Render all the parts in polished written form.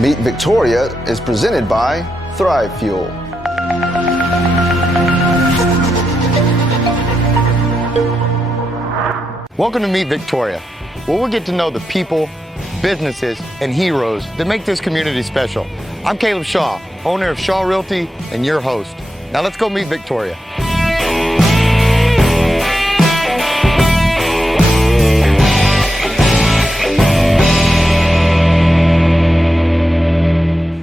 Meet Victoria is presented by Thrive Fuel. Welcome to Meet Victoria, where we'll get to know the people, businesses, and heroes that make this community special. I'm Caleb Shaw, owner of Shaw Realty and your host. Now let's go meet Victoria.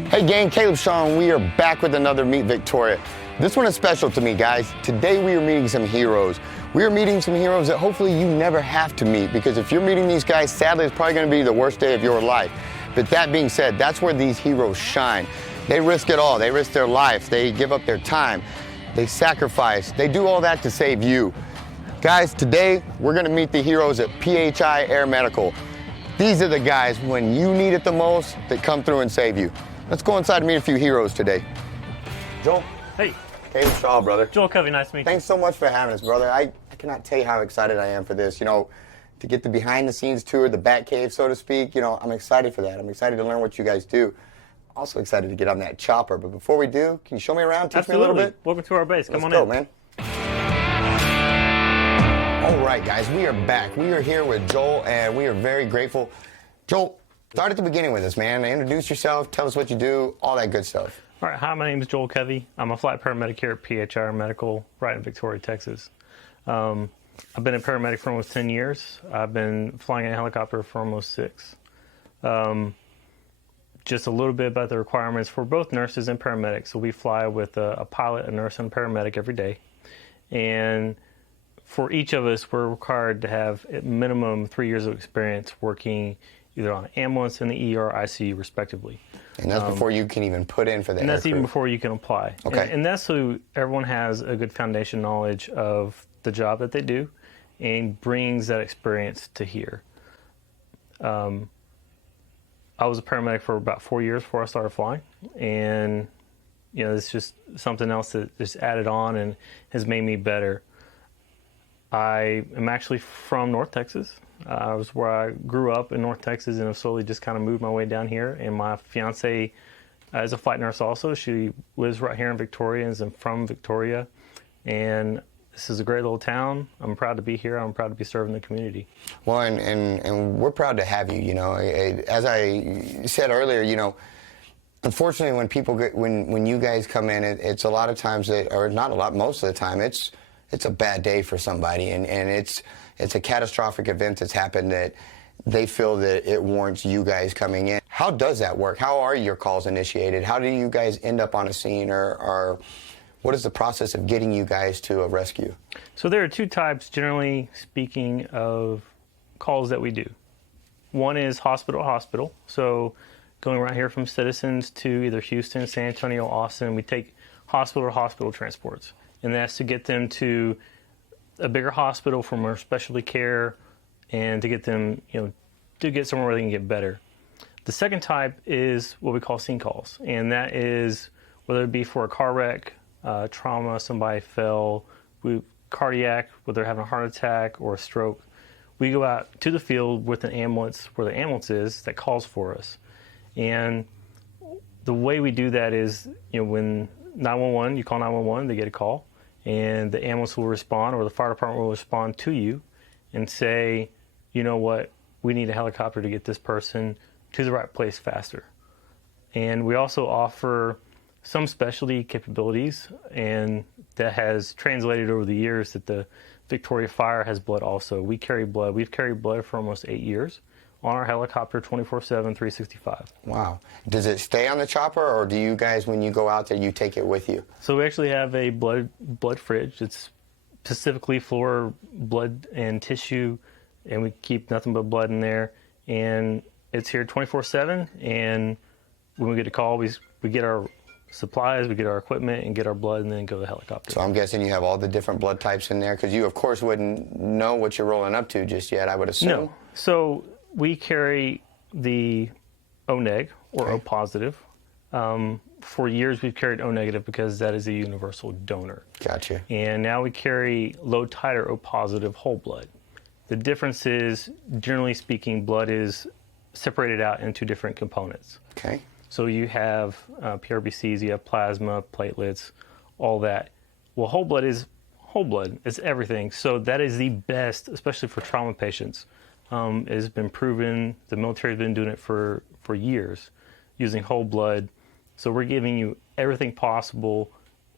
Hey gang, Caleb Shaw, and we are back with another Meet Victoria. This one is special to me, guys. Today we are meeting some heroes. We are meeting some heroes that hopefully you never have to meet, because if you're meeting these guys, sadly, it's probably going to be the worst day of your life. But that being said, that's where these heroes shine. They risk it all. They risk their life. They give up their time. They sacrifice. They do all that to save you. Guys, today we're going to meet the heroes at PHI Air Medical. These are the guys, when you need it the most, that come through and save you. Let's go inside and meet a few heroes today. Joel. Hey. Caleb Shaw, brother. Joel Covey, nice to meet you. Thanks so much for having us, brother. I cannot tell you how excited I am for this. You know, to get the behind-the-scenes tour, the Bat Cave, so to speak. You know, I'm excited for that. I'm excited to learn what you guys do. Also excited to get on that chopper. But before we do, can you show me around? Teach Absolutely. me a little bit? Welcome to our base. Come on Let's in. go, man. All right, guys, we are back. We are here with Joel, and we are very grateful. Joel, start at the beginning with us, man. Introduce yourself, tell us what you do, all that good stuff. All right, hi, my name is Joel Covey. I'm a flight paramedic here at PHI Air Medical right in Victoria, Texas. I've been a paramedic for almost 10 years. I've been flying a helicopter for almost 6. Just a little bit about the requirements for both nurses and paramedics. So we fly with a pilot, a nurse, and a paramedic every day. And for each of us, we're required to have at minimum 3 years of experience working either on an ambulance in the ER or ICU, respectively. And that's before you can even put in for the And that's aircrew. even before you can apply. Okay. And that's so everyone has a good foundation knowledge of the job that they do and brings that experience to here. I was a paramedic for about 4 years before I started flying. And, you know, it's just something else that just added on and has made me better. I am actually from North Texas. I was where I grew up in North Texas, and I've slowly just kind of moved my way down here. And my fiance is a flight nurse also. She lives right here in Victoria and is from Victoria. And this is a great little town. I'm proud to be here. I'm proud to be serving the community. Well, and we're proud to have you. You know, as I said earlier, you know, unfortunately, when people when you guys come in, it's a lot of times or not a lot, most of the time, it's a bad day for somebody, and it's a catastrophic event that's happened that they feel that it warrants you guys coming in. How does that work? How are your calls initiated? How do you guys end up on a scene, or what is the process of getting you guys to a rescue? So there are two types, generally speaking, of calls that we do. One is hospital to hospital. So going right here from Citizens to either Houston, San Antonio, Austin, we take hospital to hospital transports. And that's to get them to a bigger hospital for more specialty care and to get them, you know, to get somewhere where they can get better. The second type is what we call scene calls. And that is whether it be for a car wreck, trauma, somebody fell, cardiac, whether they're having a heart attack or a stroke. We go out to the field with an ambulance where the ambulance is that calls for us. And the way we do that is, you know, when 911, you call 911, they get a call, and the ambulance will respond, or the fire department will respond to you and say, you know what, we need a helicopter to get this person to the right place faster. And we also offer some specialty capabilities, and that has translated over the years that the Victoria Fire has blood also. We carry blood. We've carried blood for almost 8 years on our helicopter 24/7, 365. Wow. Does it stay on the chopper, or do you guys, when you go out there, you take it with you? So we actually have a blood fridge. It's specifically for blood and tissue, and we keep nothing but blood in there. And it's here 24/7, and when we get a call, we get our supplies, we get our equipment, and get our blood, and then go to the helicopter. So I'm guessing you have all the different blood types in there, because you, of course, wouldn't know what you're rolling up to just yet, I would assume. No. So we carry the O neg or O positive. For years, we've carried O negative because that is a universal donor. Gotcha. And now we carry low titer O positive whole blood. The difference is, generally speaking, blood is separated out into different components. Okay. So you have PRBCs, you have plasma, platelets, all that. Well, whole blood is whole blood. It's everything. So that is the best, especially for trauma patients. It has been proven. The military has been doing it for years, using whole blood. So we're giving you everything possible,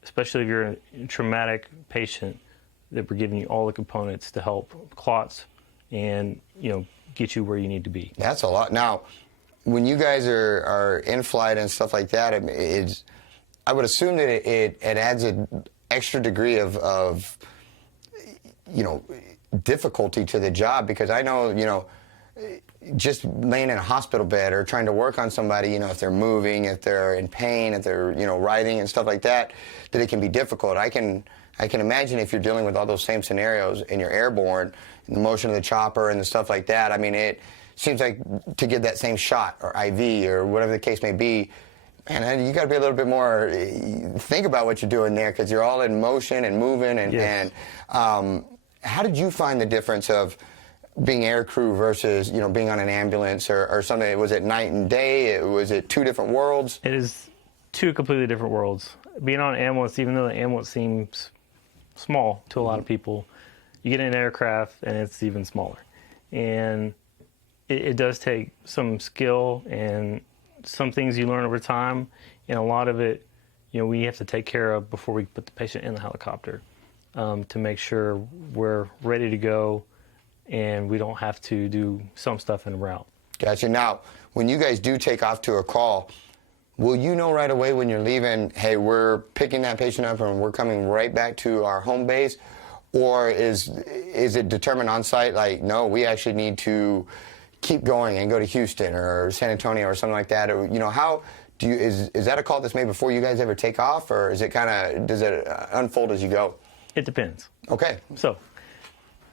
especially if you're a traumatic patient, that we're giving you all the components to help clots and, get you where you need to be. That's a lot. Now, when you guys are in flight and stuff like that, I would assume that it adds an extra degree of difficulty to the job, because I know, just laying in a hospital bed or trying to work on somebody, if they're moving, if they're in pain, if they're, writhing and stuff like that, that it can be difficult. I can imagine if you're dealing with all those same scenarios and you're airborne, and the motion of the chopper and the stuff like that. I mean, it seems like to get that same shot or IV or whatever the case may be, man, you got to be a little bit more, think about what you're doing there, because you're all in motion and moving. And, yes. and how did you find the difference of being air crew versus, being on an ambulance or something? Was it night and day? Was it two different worlds? It is two completely different worlds. Being on an ambulance, even though the ambulance seems small to a lot of people, you get in an aircraft and it's even smaller. And it does take some skill and some things you learn over time, and a lot of it, we have to take care of before we put the patient in the helicopter, to make sure we're ready to go and we don't have to do some stuff en route. Gotcha. Now, when you guys do take off to a call, will you know right away when you're leaving, hey, we're picking that patient up and we're coming right back to our home base? Or is it determined on site, like, no, we actually need to keep going and go to Houston or San Antonio or something like that? Or, how do you, is that a call that's made before you guys ever take off, or is it does it unfold as you go? It depends. Okay. So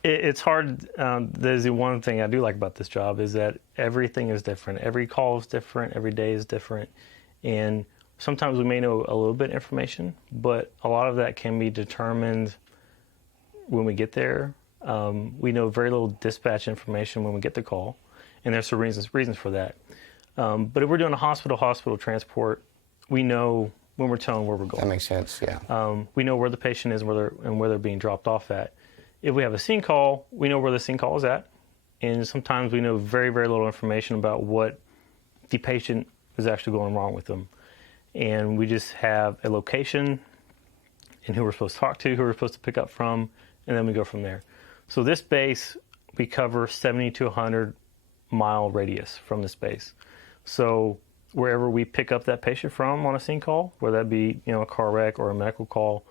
it's hard. There's the one thing I do like about this job is that everything is different. Every call is different. Every day is different. And sometimes we may know a little bit of information, but a lot of that can be determined when we get there. We know very little dispatch information when we get the call, and there's some reasons for that. But if we're doing a hospital transport, we know when we're telling where we're going. That makes sense, yeah. We know where the patient is and where they're being dropped off at. If we have a scene call, we know where the scene call is at, and sometimes we know very, very little information about what the patient is actually going wrong with them. And we just have a location and who we're supposed to talk to, who we're supposed to pick up from, and then we go from there. So this base, we cover 70 to 100 mile radius from this base. So wherever we pick up that patient from on a scene call, whether that be a car wreck or a medical call,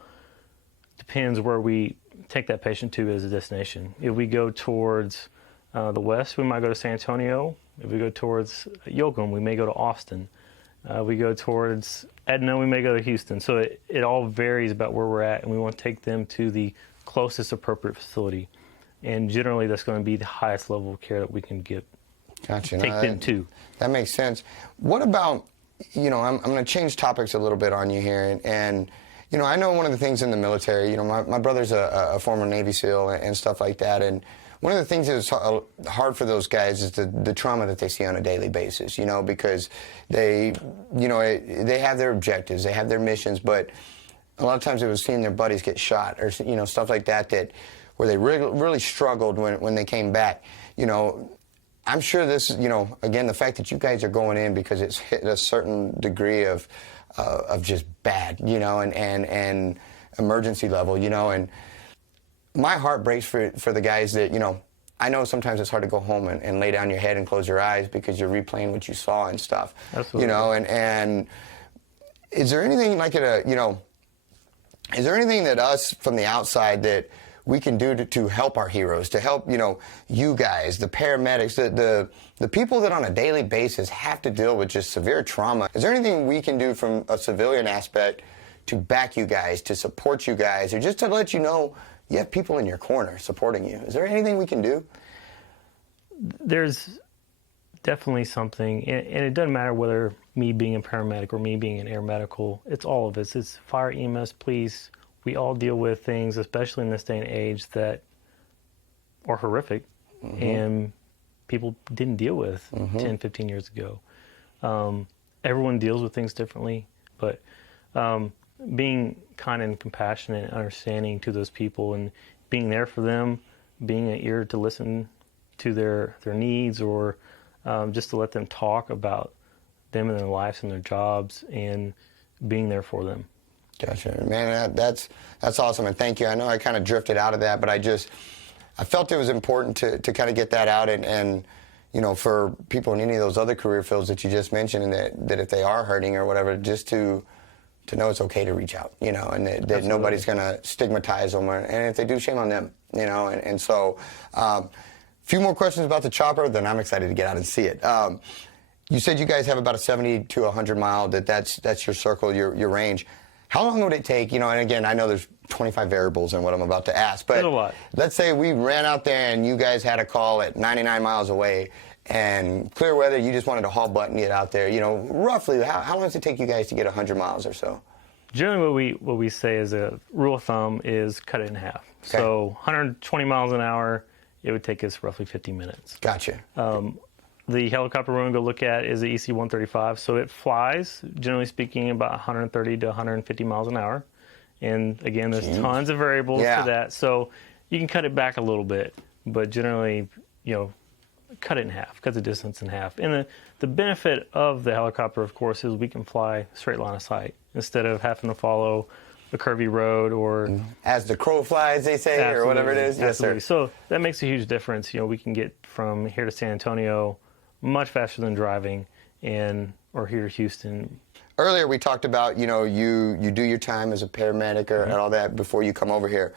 depends where we take that patient to as a destination. If we go towards the west, we might go to San Antonio. If we go towards Yoakum, we may go to Austin. We go towards Edna, we may go to Houston. So it all varies about where we're at, and we want to take them to the closest appropriate facility. And generally, that's going to be the highest level of care that we can give. Gotcha. Take them to. That makes sense. What about, I'm going to change topics a little bit on you here. And I know one of the things in the military, my brother's a former Navy SEAL and stuff like that. And one of the things that's hard for those guys is the trauma that they see on a daily basis, because they have their objectives, they have their missions, but a lot of times it was seeing their buddies get shot or, stuff like that where they really struggled when they came back. I'm sure this, again, the fact that you guys are going in because it's hit a certain degree of just bad, and emergency level, and my heart breaks for the guys that, I know sometimes it's hard to go home and lay down your head and close your eyes because you're replaying what you saw and stuff. Absolutely. And is there anything like is there anything that us from the outside that we can do to help our heroes, to help, you guys, the paramedics, the people that on a daily basis have to deal with just severe trauma? Is there anything we can do from a civilian aspect to back you guys, to support you guys, or just to let you know you have people in your corner supporting you? Is there anything we can do? There's definitely something, and it doesn't matter whether me being a paramedic or me being an air medical, it's all of us. It's fire, EMS, police. We all deal with things, especially in this day and age, that are horrific, and people didn't deal with 10, 15 years ago. everyone deals with things differently, but being kind and compassionate and understanding to those people and being there for them, being an ear to listen to their needs, or just to let them talk about them and their lives and their jobs, and being there for them. Gotcha, man. That's awesome, and thank you. I know I kind of drifted out of that, but I felt it was important to kind of get that out, and you know, for people in any of those other career fields that you just mentioned, and that if they are hurting or whatever, just to know it's okay to reach out, you know, and that nobody's going to stigmatize them, and if they do, shame on them, you know, and so a few more questions about the chopper, then I'm excited to get out and see it. You said you guys have about a 70 to 100 mile, that's your circle, your range. How long would it take, you know, and again, I know there's 25 variables in what I'm about to ask, but a lot. Let's say we ran out there and you guys had a call at 99 miles away and clear weather, you just wanted to haul butt and get out there, you know, roughly, how long does it take you guys to get 100 miles or so? Generally, what we say as a rule of thumb is cut it in half. Okay. So 120 miles an hour, it would take us roughly 50 minutes. Gotcha. The helicopter we're going to go look at is the EC-135. So it flies, generally speaking, about 130 to 150 miles an hour. And again, there's tons of variables to that. So you can cut it back a little bit, but generally, you know, cut it in half, cut the distance in half. And the benefit of the helicopter, of course, is we can fly straight line of sight instead of having to follow a curvy road or... As the crow flies, they say, or whatever it is. Absolutely. Yes, sir. So that makes a huge difference. You know, we can get from here to San Antonio much faster than driving, or here to Houston. Earlier we talked about, you know, you do your time as a paramedic and all that before you come over here.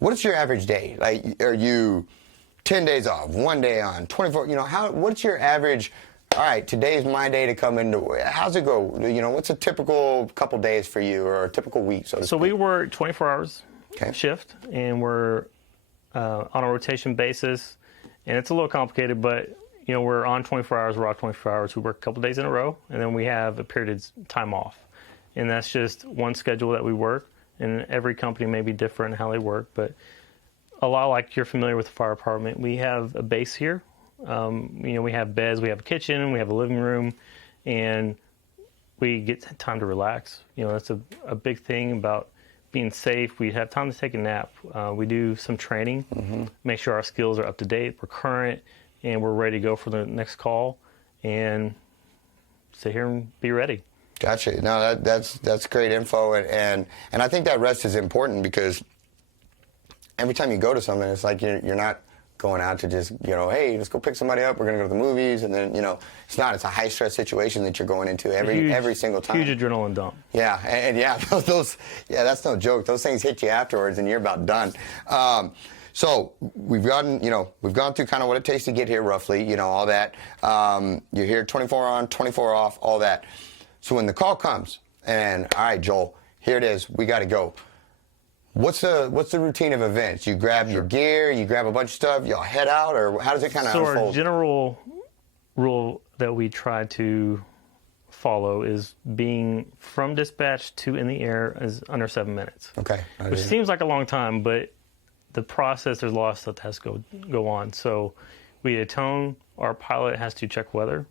What is your average day? Like, are you 10 days off, 1 day on, 24, you know, what's your average, all right, today's my day to come into, how's it go? You know, what's a typical couple days for you, or a typical week, so to speak? So we work 24 hours shift, and we're on a rotation basis, and it's a little complicated, but you know, we're on 24 hours, we're off 24 hours. We work a couple days in a row, and then we have a period of time off. And that's just one schedule that we work, and every company may be different in how they work, but a lot like you're familiar with the fire department, we have a base here. You know, we have beds, we have a kitchen, we have a living room, and we get time to relax. You know, that's a big thing about being safe. We have time to take a nap. We do some training, make sure our skills are up to date, we're current, and we're ready to go for the next call, and sit here and be ready. Gotcha. No, that's great info, and I think that rest is important, because every time you go to something, it's like you're not going out to just, you know, hey, let's go pick somebody up, we're going to go to the movies, and then, you know, it's a high stress situation that you're going into every single time. Huge adrenaline dump. Yeah, and that's no joke. Those things hit you afterwards, and you're about done. So we've gone through kind of what it takes to get here roughly, you know, all that. You're here 24 on, 24 off, all that. So when the call comes, and all right, Joel, here it is, we got to go. What's the routine of events? You grab your gear, you grab a bunch of stuff, y'all head out, or how does it kind of unfold? So our general rule that we try to follow is being from dispatch to in the air is under 7 minutes. Okay. Which seems like a long time, but the process, there's a lot of stuff that has to go on. So we atone, our pilot has to check weather,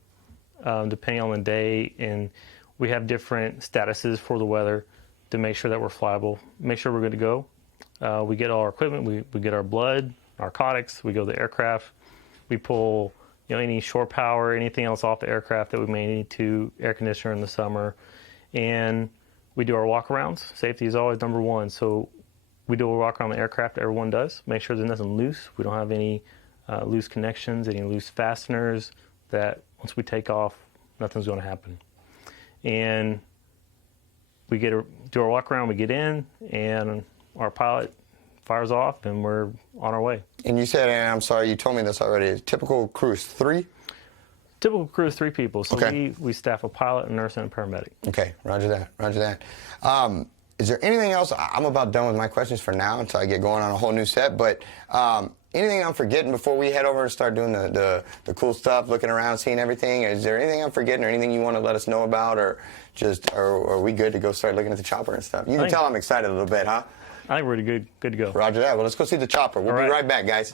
depending on the day, and we have different statuses for the weather to make sure that we're flyable, make sure we're good to go. We get all our equipment, we get our blood, narcotics, we go to the aircraft, we pull, you know, any shore power, anything else off the aircraft that we may need to, air conditioner in the summer, and we do our walk-arounds. Safety is always number one, so we do a walk around the aircraft, everyone does, make sure there's nothing loose. We don't have any loose connections, any loose fasteners, that once we take off, nothing's going to happen. And we do our walk around, we get in, and our pilot fires off, and we're on our way. And you said, and I'm sorry, you told me this already, typical crew is 3? Typical crew is 3 people, so we staff a pilot, a nurse, and a paramedic. Okay, roger that. Is there anything else? I'm about done with my questions for now until I get going on a whole new set, but anything I'm forgetting before we head over and start doing the cool stuff, looking around, seeing everything? Is there anything I'm forgetting, or anything you want to let us know about, or are we good to go start looking at the chopper and stuff? You can tell I'm excited a little bit, huh? I think we're good to go. Roger that. Well, let's go see the chopper. We'll be right back, guys.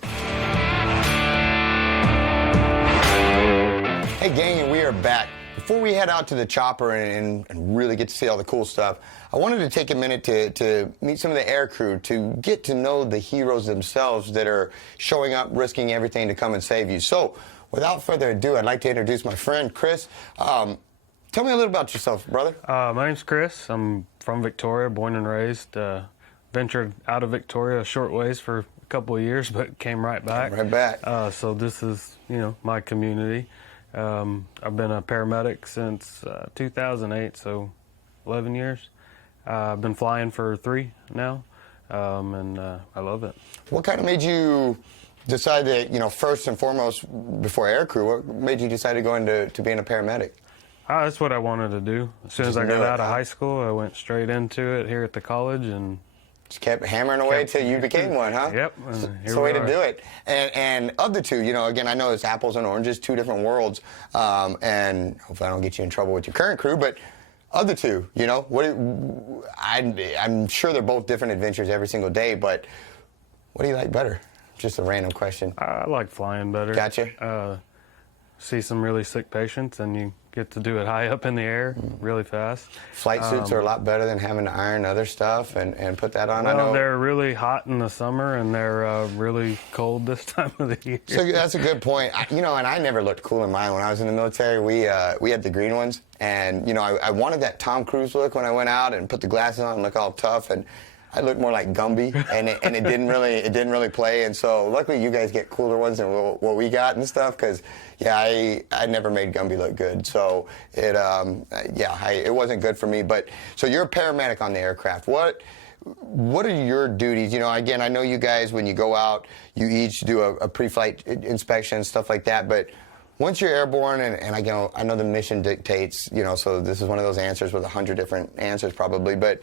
Hey, gang, and we are back. before we head out to the chopper and really get to see all the cool stuff, I wanted to take a minute to meet some of the air crew, to get to know the heroes themselves that are showing up, risking everything to come and save you. So, without further ado, I'd like to introduce my friend, Chris. Tell me a little about yourself, brother. My name's Chris. I'm from Victoria, born and raised. Ventured out of Victoria a short ways for a couple of years, but came right back. Right back. So this is, my community. I've been a paramedic since 2008, so 11 years. I've been flying for 3 now, and I love it. What kind of made you decide that, first and foremost, before air crew, what made you decide to go into being a paramedic? That's what I wanted to do. As soon as I got out of high school, I went straight into it here at the college and just kept hammering away till you became one, huh? Yep. It's the way to do it. And of the two, again, I know it's apples and oranges, 2 different worlds. And hopefully I don't get you in trouble with your current crew, but of the two, I'm sure they're both different adventures every single day, but what do you like better? Just a random question. I like flying better. Gotcha. See some really sick patients, and you get to do it high up in the air really fast. Flight suits are a lot better than having to iron other stuff and put that on. Well, I know they're really hot in the summer, and they're really cold this time of the year. So that's a good point. And I never looked cool in mine. When I was in the military, we had the green ones, and I wanted that Tom Cruise look when I went out and put the glasses on and look all tough, and I looked more like Gumby, and it didn't really play. And so luckily you guys get cooler ones than what we got and stuff, because I never made Gumby look good. So it wasn't good for me. But so you're a paramedic on the aircraft. What are your duties? Again, I know you guys, when you go out, you each do a pre-flight inspection and stuff like that. But once you're airborne, and I know the mission dictates, so this is one of those answers with 100 different answers probably, but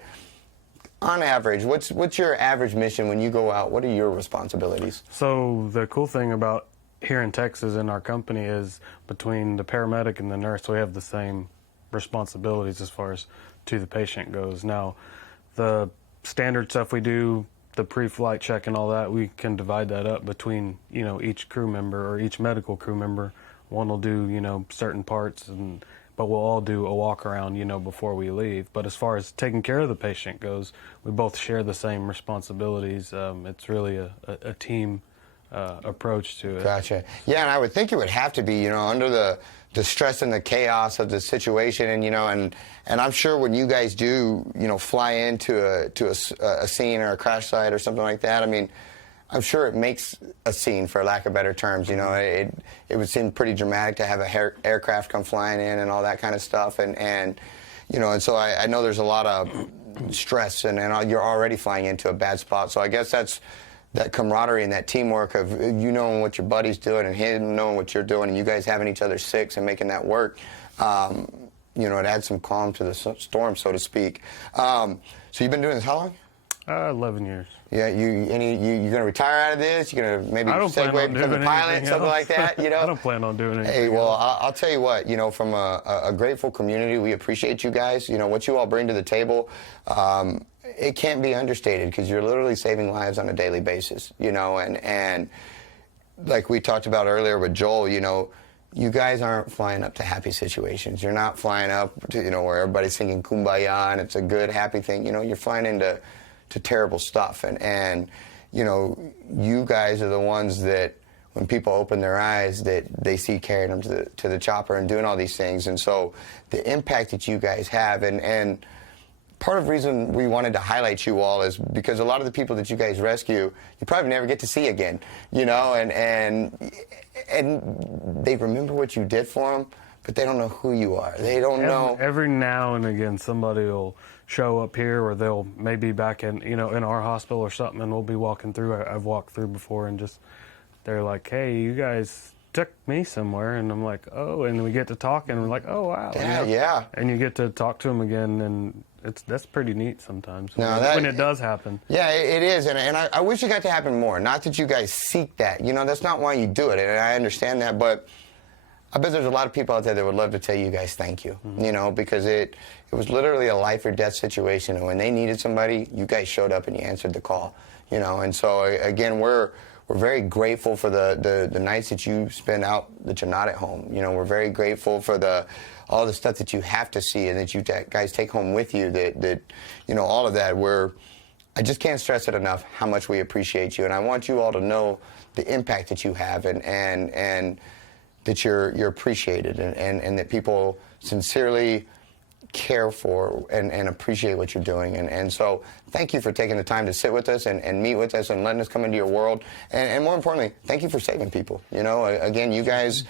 on average, what's your average mission when you go out? What are your responsibilities? So the cool thing about here in Texas in our company is between the paramedic and the nurse, we have the same responsibilities as far as to the patient goes. Now, the standard stuff we do, the pre-flight check and all that, we can divide that up between, each crew member or each medical crew member. One will do, certain parts, but we'll all do a walk around, before we leave. But as far as taking care of the patient goes, we both share the same responsibilities. It's really a team approach to it. Gotcha. Yeah, and I would think it would have to be, under the stress and the chaos of the situation, and I'm sure when you guys do, fly into a scene or a crash site or something like that, I'm sure it makes a scene, for lack of better terms. It would seem pretty dramatic to have a aircraft come flying in and all that kind of stuff, and so I know there's a lot of stress, and you're already flying into a bad spot. So I guess that's that camaraderie and that teamwork of knowing what your buddy's doing and him knowing what you're doing, and you guys having each other six and making that work. It adds some calm to the storm, so to speak. So you've been doing this how long? 11 years. Yeah, you're going to retire out of this? You're going to maybe segue become a pilot, something like that? I don't plan on doing anything. Hey, well, I'll tell you what, from a grateful community, we appreciate you guys. What you all bring to the table, it can't be understated, because you're literally saving lives on a daily basis, and like we talked about earlier with Joel, you guys aren't flying up to happy situations. You're not flying up to, where everybody's singing Kumbaya and it's a good, happy thing. You're flying into terrible stuff. And you guys are the ones that, when people open their eyes, that they see carrying them to the chopper and doing all these things. And so the impact that you guys have, and part of the reason we wanted to highlight you all is because a lot of the people that you guys rescue, you probably never get to see again, and they remember what you did for them, but they don't know who you are. They don't know. Every now and again, somebody will show up here, or they'll maybe back in, in our hospital or something, and we'll be walking through. I've walked through before, and just they're like, "Hey, you guys took me somewhere," and I'm like, "Oh," and we get to talk, and we're like, "Oh, wow." Yeah. And you get to talk to them again, and that's pretty neat sometimes when it does happen. Yeah, it is, and I wish it got to happen more. Not that you guys seek that, that's not why you do it, and I understand that, but I bet there's a lot of people out there that would love to tell you guys thank you, because it was literally a life or death situation, and when they needed somebody, you guys showed up and you answered the call, and so again, we're We're very grateful for the nights that you spend out that you're not at home. You know, we're very grateful for all the stuff that you have to see and that you guys take home with you. That you know, all of that. I just can't stress it enough how much we appreciate you, and I want you all to know the impact that you have, and that you're appreciated, and that people sincerely care for and appreciate what you're doing. And so thank you for taking the time to sit with us and meet with us and letting us come into your world. And more importantly, thank you for saving people. You know, again, you guys,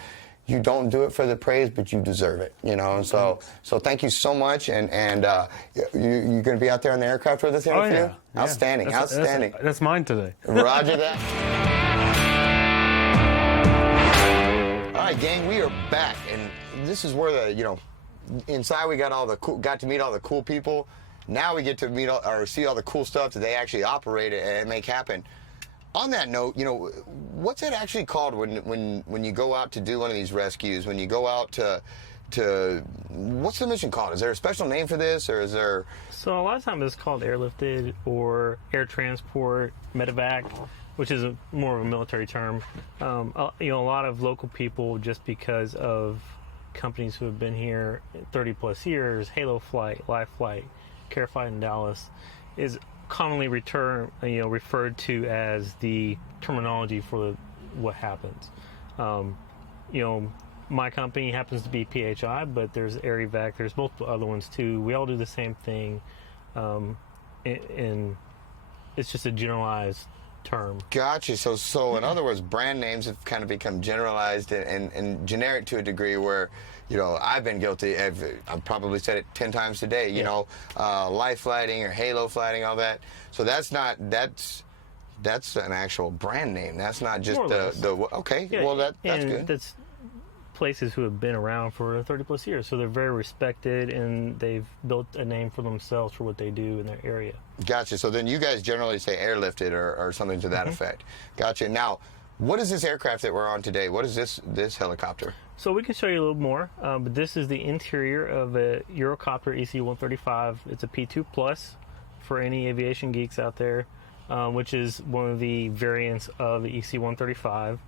you don't do it for the praise, but you deserve it, you know. And so thank you so much. And you're going to be out there on the aircraft with us here? Oh, yeah. Outstanding, outstanding. That's mine today. Roger that. All right, gang, we are back. And this is where inside we got got to meet all the cool people. Now we get to meet or see all the cool stuff that they actually operate and make happen. On that note, you know, what's it actually called when you go out to do one of these rescues? When you go out to what's the mission called? Is there a special name for this, or is there? So a lot of times it's called airlifted or air transport, medevac, which is more of a military term. You know, a lot of local people, just because of companies who have been here 30 plus years, Halo Flight, Life Flight, Care Flight in Dallas, is commonly referred to as the terminology for what happens. You know, my company happens to be PHI, but there's Air Evac, there's multiple other ones too. We all do the same thing, and it's just a generalized term. Gotcha. So in other words, brand names have kind of become generalized and generic to a degree where, you know, I've been guilty. I've probably said it 10 times today. You know, Life Flighting or Halo Flighting, all that. So that's an actual brand name. That's not just okay. Yeah, well, that's and good. That's places who have been around for 30 plus years, so they're very respected and they've built a name for themselves for what they do in their area. Gotcha. So then you guys generally say airlifted or something to that effect. Gotcha. Now, what is this aircraft that we're on today? What is this helicopter? So we can show you a little more, but this is the interior of a Eurocopter EC-135. It's a P2 Plus for any aviation geeks out there, which is one of the variants of the EC-135.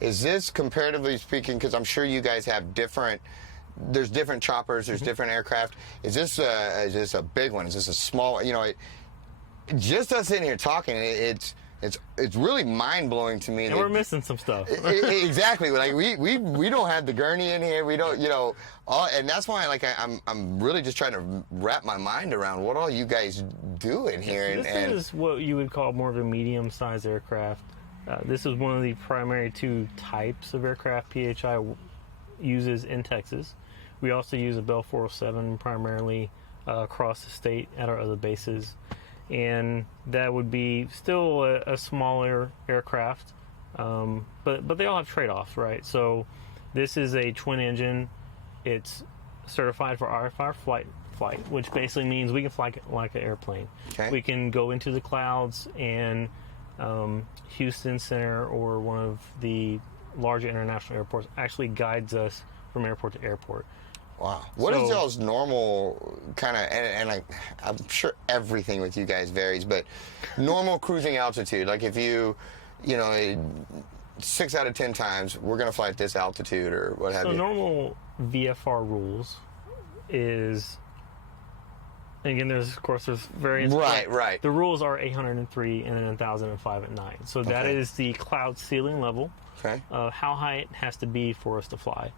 Is this, comparatively speaking, because I'm sure you guys have there's different choppers, there's different aircraft. Is this a big one? Is this a small one? You know, just us sitting here talking, it's really mind-blowing to me. And we're missing some stuff. Exactly. Like we don't have the gurney in here. We don't, you know, and that's why I'm really just trying to wrap my mind around what all you guys do in here. This is what you would call more of a medium-sized aircraft. This is one of the primary two types of aircraft PHI uses in Texas. We also use a Bell 407 primarily across the state at our other bases. And that would be still a smaller aircraft, but they all have trade-offs, right? So this is a twin engine. It's certified for RFR flight, which basically means we can fly like an airplane. Okay. We can go into the clouds, and Houston Center or one of the larger international airports actually guides us from airport to airport. Wow. What is y'all's normal kind of, and I'm sure everything with you guys varies, but normal cruising altitude? Like if you know, 6 out of 10 times, we're going to fly at this altitude or what have you. So normal VFR rules is, and again, there's variants. Right. The rules are 803 and then 1005 at night. So that is the cloud ceiling level. Okay. How high it has to be for us to fly.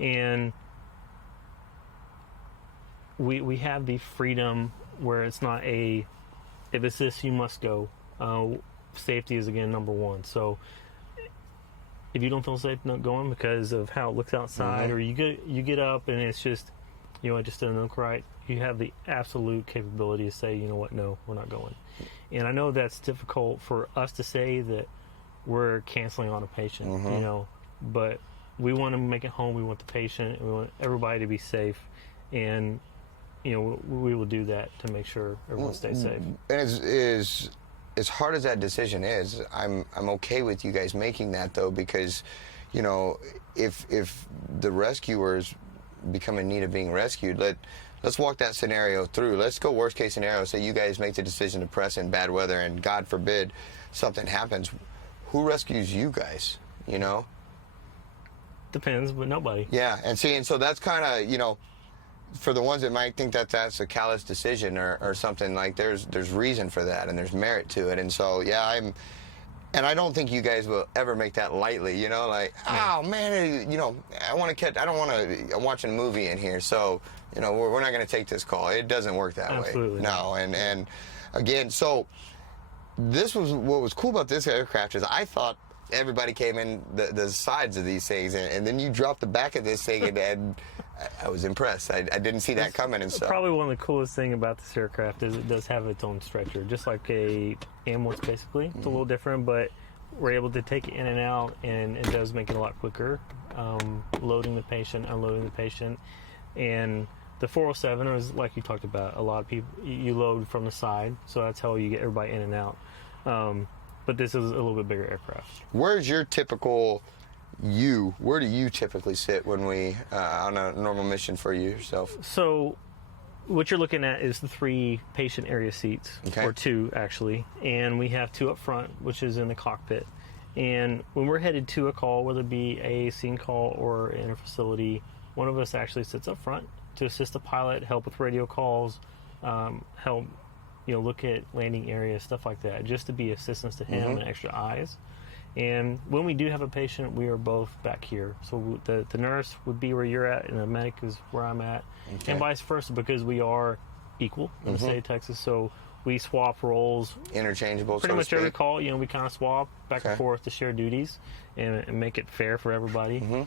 And we have the freedom where it's not if it's this, you must go. Safety is, again, number one. So if you don't feel safe not going because of how it looks outside, or you get up and it's just, you know, it just doesn't look right, you have the absolute capability to say, you know what, no, we're not going. And I know that's difficult for us to say that we're canceling on a patient, you know, but we want to make it home. We want the patient, and we want everybody to be safe, and you know, we will do that to make sure everyone stays safe. And as hard as that decision is, I'm okay with you guys making that, though, because, you know, if the rescuers become in need of being rescued. Let's walk that scenario through. Let's go worst case scenario. Say you guys make the decision to press in bad weather, and God forbid something happens. Who rescues you guys? You know? Depends, but nobody. Yeah, and so that's kind of, you know, for the ones that might think that that's a callous decision or something, like there's reason for that and there's merit to it. And so, yeah, and I don't think you guys will ever make that lightly, you know, like, oh man, you know, I'm watching a movie in here, so, you know, we're not going to take this call. It doesn't work that Absolutely way. No, and again, so this was what was cool about this aircraft is I thought everybody came in the sides of these things, and then you dropped the back of this thing, and I was impressed. I didn't see that coming, and so probably one of the coolest thing about this aircraft is it does have its own stretcher, just like a ambulance basically. It's a little different, but we're able to take it in and out, and it does make it a lot quicker, loading the patient, unloading the patient. And the 407 is, like you talked about, a lot of people, you load from the side, so that's how you get everybody in and out. But this is a little bit bigger aircraft. Where's your typical where do you typically sit when we on a normal mission for yourself? So what you're looking at is the 3 patient area seats, okay. or 2 actually, and we have 2 up front, which is in the cockpit. And when we're headed to a call, whether it be a scene call or in a facility, one of us actually sits up front to assist the pilot, help with radio calls, help, you know, look at landing areas, stuff like that, just to be assistance to him and extra eyes. And when we do have a patient, we are both back here. So the nurse would be where you're at, and the medic is where I'm at, and vice versa, because we are equal in the state of Texas. So we swap roles. Interchangeable, pretty so much to speak. every call, you know, we kind of swap back and forth to share duties and make it fair for everybody.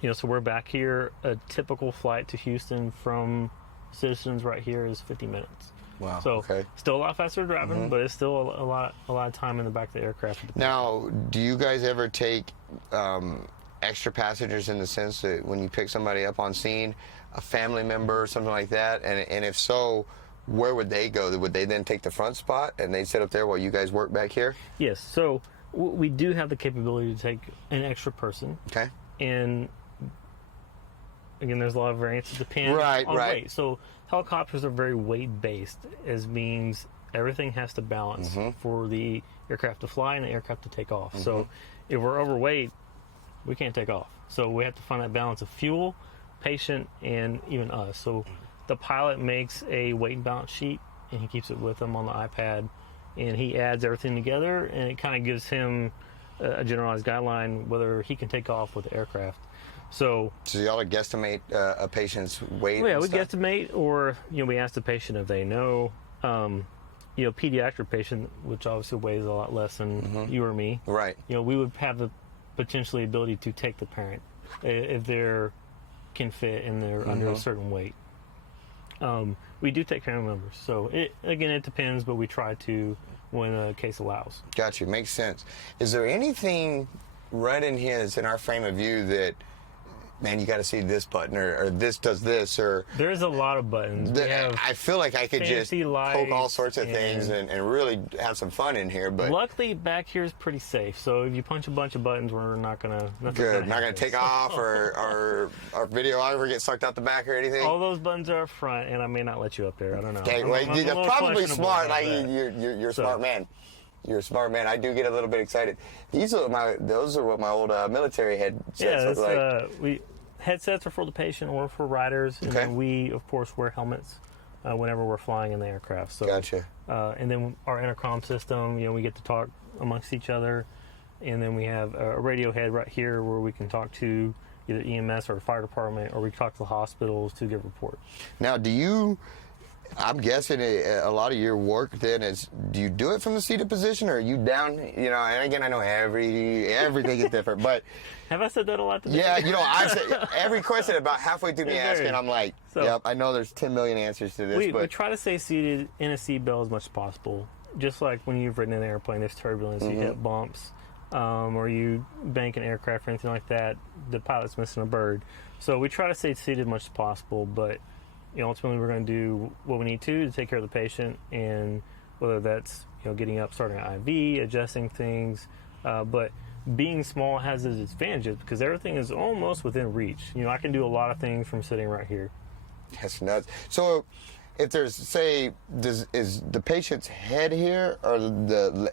You know, so we're back here. A typical flight to Houston from Citizens right here is 50 minutes. Wow. So still a lot faster driving, but it's still a lot of time in the back of the aircraft. Now, do you guys ever take extra passengers in the sense that when you pick somebody up on scene, a family member or something like that? And if so, where would they go? Would they then take the front spot and they sit up there while you guys work back here? Yes. So we do have the capability to take an extra person. Okay. And again, there's a lot of variance. It depends on weight. So helicopters are very weight-based, as means everything has to balance for the aircraft to fly and the aircraft to take off. So if we're overweight, we can't take off. So we have to find that balance of fuel, patient, and even us. So the pilot makes a weight and balance sheet, and he keeps it with him on the iPad, and he adds everything together, and it kind of gives him a generalized guideline whether he can take off with the aircraft. So y'all guesstimate a patient's weight? Well, yeah, we stuff? guesstimate, or we ask the patient if they know. Pediatric patient, which obviously weighs a lot less than you or me. Right. We would have the potentially ability to take the parent if they're can fit and they're under a certain weight. We do take family members, so it depends, but we try to when a case allows. Gotcha. Makes sense. Is there anything right in here that's in our frame of view that, man, you got to see this button, or this does this, or... There's a lot of buttons. I feel like I could just poke all sorts of things and really have some fun in here, but... Luckily, back here is pretty safe, so if you punch a bunch of buttons, we're not going to... Good. Not going to take off, or our videographer get sucked out the back or anything? All those buttons are up front, and I may not let you up there. I don't know. Okay, you're probably smart. Like, you're a smart man. You're a smart man. I do get a little bit excited. Those are what my old military headsets look like. Headsets are for the patient or for riders, and then we, of course, wear helmets whenever we're flying in the aircraft. So, gotcha. And then our intercom system, we get to talk amongst each other, and then we have a radio head right here where we can talk to either EMS or the fire department, or we talk to the hospitals to give reports. Now, I'm guessing a lot of your work then is, do you do it from the seated position, or are you down, and again, I know everything is different, but... Have I said that a lot today? Yeah, I've said every question about halfway through me asking, I'm like, yep, I know there's 10 million answers to this, we try to stay seated in a seatbelt as much as possible. Just like when you've ridden an airplane, there's turbulence, you hit bumps, or you bank an aircraft or anything like that, the pilot's missing a bird. So we try to stay seated as much as possible, but ultimately we're going to do what we need to take care of the patient, and whether that's getting up, starting an IV, adjusting things, but being small has its advantages because everything is almost within reach. You know, I can do a lot of things from sitting right here. That's nuts. So, if there's, say, is the patient's head here or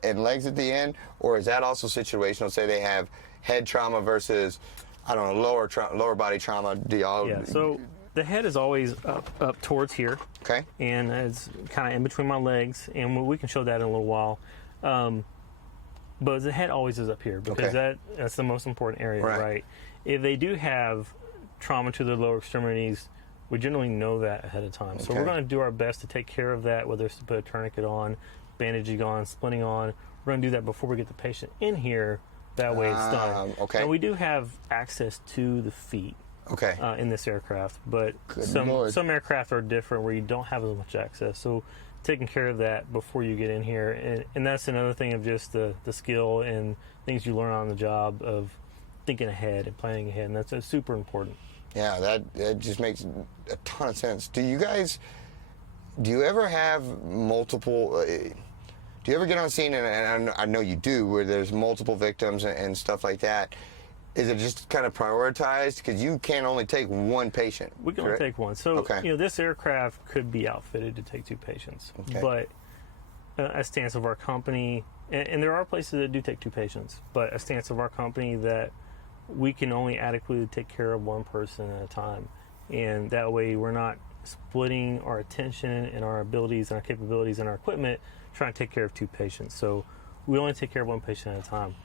and legs at the end, or is that also situational? Say they have head trauma versus, I don't know, lower body trauma. Do y'all? Yeah. So the head is always up towards here. Okay. And it's kind of in between my legs, and we can show that in a little while. But the head always is up here because that's the most important area, right? If they do have trauma to the lower extremities, we generally know that ahead of time. So we're going to do our best to take care of that, whether it's to put a tourniquet on, bandaging on, splinting on. We're going to do that before we get the patient in here. That way it's done. Okay. And we do have access to the feet in this aircraft, but some aircraft are different where you don't have as much access. So taking care of that before you get in here. And that's another thing of just the skill and things you learn on the job of thinking ahead and planning ahead. And that's super important. Yeah, that just makes a ton of sense. Do you ever have multiple, do you ever get on scene, and I know you do, where there's multiple victims and stuff like that? Is it just kind of prioritized? Because you can only take one patient. We can only take one. So, you know, this aircraft could be outfitted to take 2 patients. But a stance of our company, and there are places that do take 2 patients, but a stance of our company that we can only adequately take care of one person at a time. And that way we're not splitting our attention and our abilities and our capabilities and our equipment trying to take care of 2 patients. So we only take care of one patient at a time.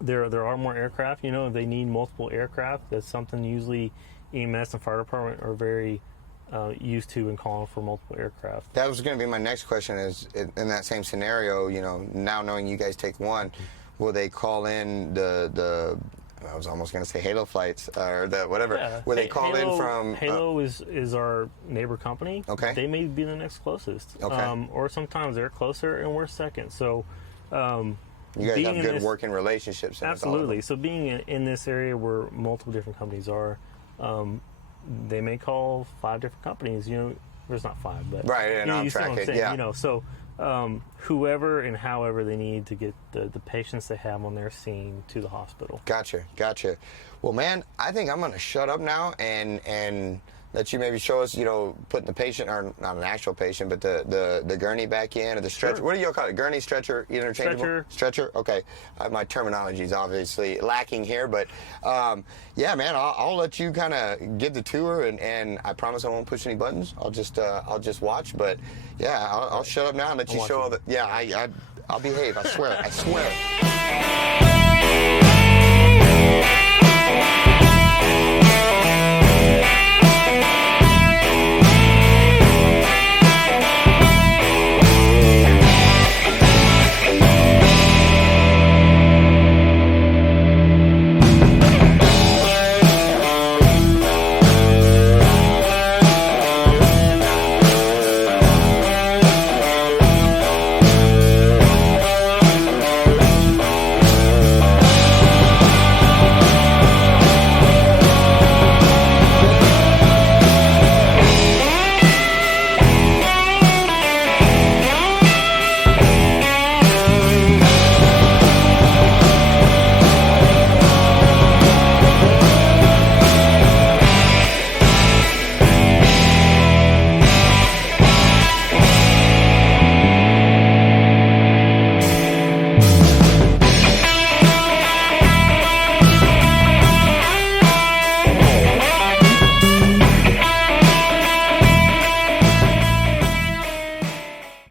There are more aircraft, you know, if they need multiple aircraft, that's something usually EMS and fire department are very used to and calling for multiple aircraft. That was going to be my next question is, in that same scenario, you know, now knowing you guys take one, will they call in the I was almost going to say Halo flights or the whatever. Yeah. Where they call in from Halo is our neighbor company. Okay. They may be the next closest. Okay. Or sometimes they're closer and we're second. So you guys have good working relationships. Absolutely. So being in this area where multiple different companies are, they may call 5 different companies. You know, there's not 5, but I'm tracking. Yeah. You know, so whoever and however they need to get the patients they have on their scene to the hospital. Gotcha. Well, man, I think I'm going to shut up now and let you maybe show us, you know, putting the patient, or not an actual patient, but the gurney back in, or the stretcher. Sure. What do you call it? Gurney, stretcher, interchangeable? Stretcher. Okay. My terminology is obviously lacking here, but yeah, man, I'll let you kind of give the tour, and I promise I won't push any buttons. I'll just watch, but yeah, I'll shut up now and let you show all the. Yeah, I'll behave. I swear.